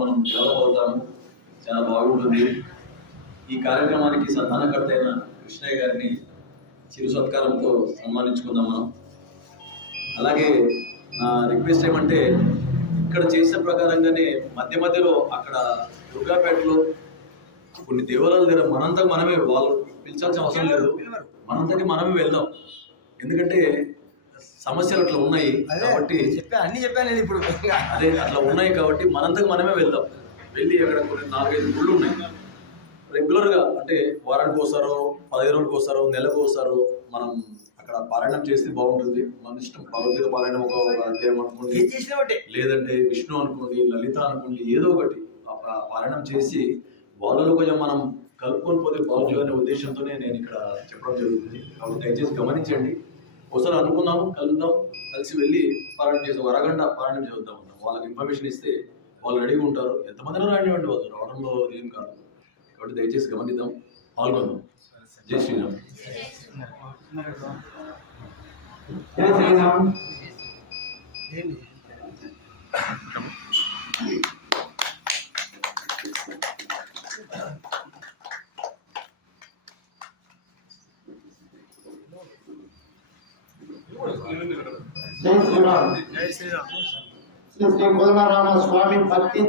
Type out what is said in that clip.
మనం డెవలప్ అవుతాము, చాలా బాగుంటుంది. ఈ కార్యక్రమానికి సంధానకర్త అయిన కృష్ణయ్య గారిని చిరు సత్కారంతో సన్మానించుకుందాం మనం. అలాగే నా రిక్వెస్ట్ ఏమంటే, ఇక్కడ చేసిన ప్రకారంగానే మధ్య మధ్యలో అక్కడ దుర్గాపేటలో కొన్ని దేవాలయాల దగ్గర మనంతకు మనమే, వాళ్ళు పిలిచాల్సిన అవసరం లేదు, మనంతకి మనమే వెళ్దాం. ఎందుకంటే సమస్యలు అట్లా ఉన్నాయి కాబట్టి అన్ని చెప్పాను నేను ఇప్పుడు. అదే అట్లా ఉన్నాయి కాబట్టి మనంతకు మనమే వెళ్దాం. వెళ్ళి అక్కడ కొన్ని 4-5 గుళ్ళు ఉన్నాయి, రెగ్యులర్గా అంటే వారానికి ఒకసారో 15 రోజులకు ఒకసారో నెలకు ఒకసారో మనం అక్కడ పారాయణం చేస్తే బాగుంటుంది. మన ఇష్టం, భగవద్గీత పారాయణం ఒక అధ్యాయం అనుకోండి, లేదంటే విష్ణు అనుకోండి, లలిత అనుకోండి, ఏదో ఒకటి పారాయణం చేసి వాళ్ళలో కొంచెం మనం కలుపుకొని పోతే బాగుంటుంది అనే ఉద్దేశంతోనే నేను ఇక్కడ చెప్పడం జరుగుతుంది. కాబట్టి దయచేసి గమనించండి. ఒకసారి అనుకున్నాము, కలుద్దాం, కలిసి వెళ్ళి పారాయణం చేసి ఒక అరగంట పారాయణం చేద్దాం. వాళ్ళకి ఇన్ఫర్మేషన్ ఇస్తే వాళ్ళు రెడీగా ఉంటారు. ఎంతమందిలో రానివ్వండి, వాళ్ళు రావడంలో ఏం కాదు. కాబట్టి దయచేసి గమనిద్దాం, పాల్గొందాం. జై శ్రీరామ్. జై శ్రీరామ్. జై శ్రీరామ్. శ్రీ శ్రీ కోదండరామ స్వామి భక్తి